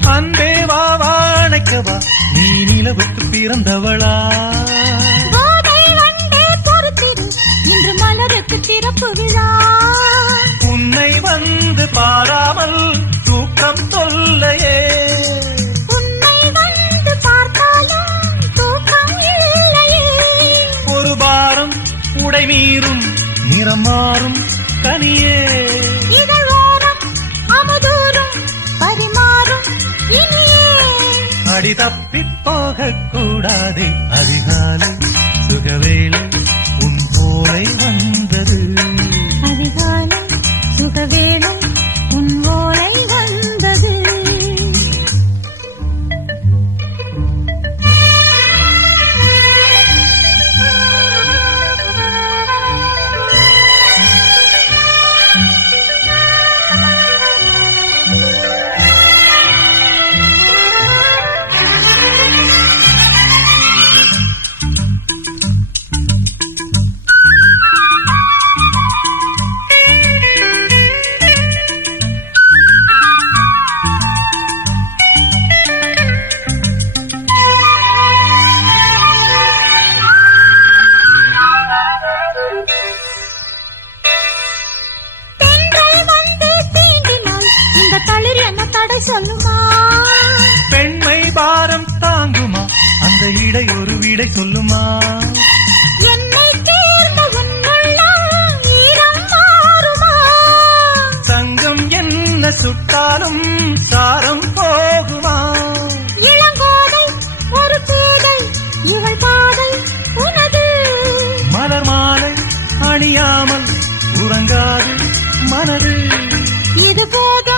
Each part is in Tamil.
அன்பே வா வாழைக்கவா நீ நிலவுக்கு பிறந்தவளா. திறப்பு விழா. உன்னை வந்து பாராமல் தூக்கம் தொல்லையே. உன்னை வந்து பார்த்தாலும் தூக்கம் இல்லையே. ஒரு பாரம் உடை மீறும் நிறம் மாறும் கனியே. அடி தப்பி போகக்கூடாது. அதிகாலை சுகவேலை உன் போலை சொல்லுமா? பெண்மை பாரம் தாங்குமா? அந்த இடை ஒரு விடை சொல்லுமா? சங்கம் என்ன சுட்டாலும் சாரம் போகுமா? பேதை பாதை மலர் மாலை அணியாமல் உறங்காது மனது. இது போதும்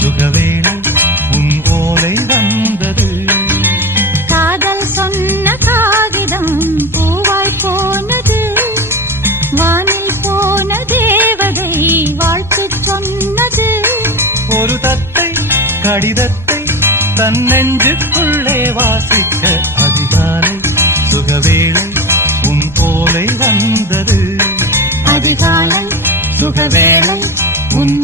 சுகவேணி உன் ஓலை வந்தது காதல் சொன்ன காகிதம் பூவாய் போனது. வானில் போன தேவதை வாழ்த்து சொன்னது. ஒரு தத்தை கடிதத்தை தன் நெஞ்சுக்குள்ளே வாசிக்க அதிகாலை சுகவேளை உன் போலை வந்தது அதிகாலை சுகவேளை உன்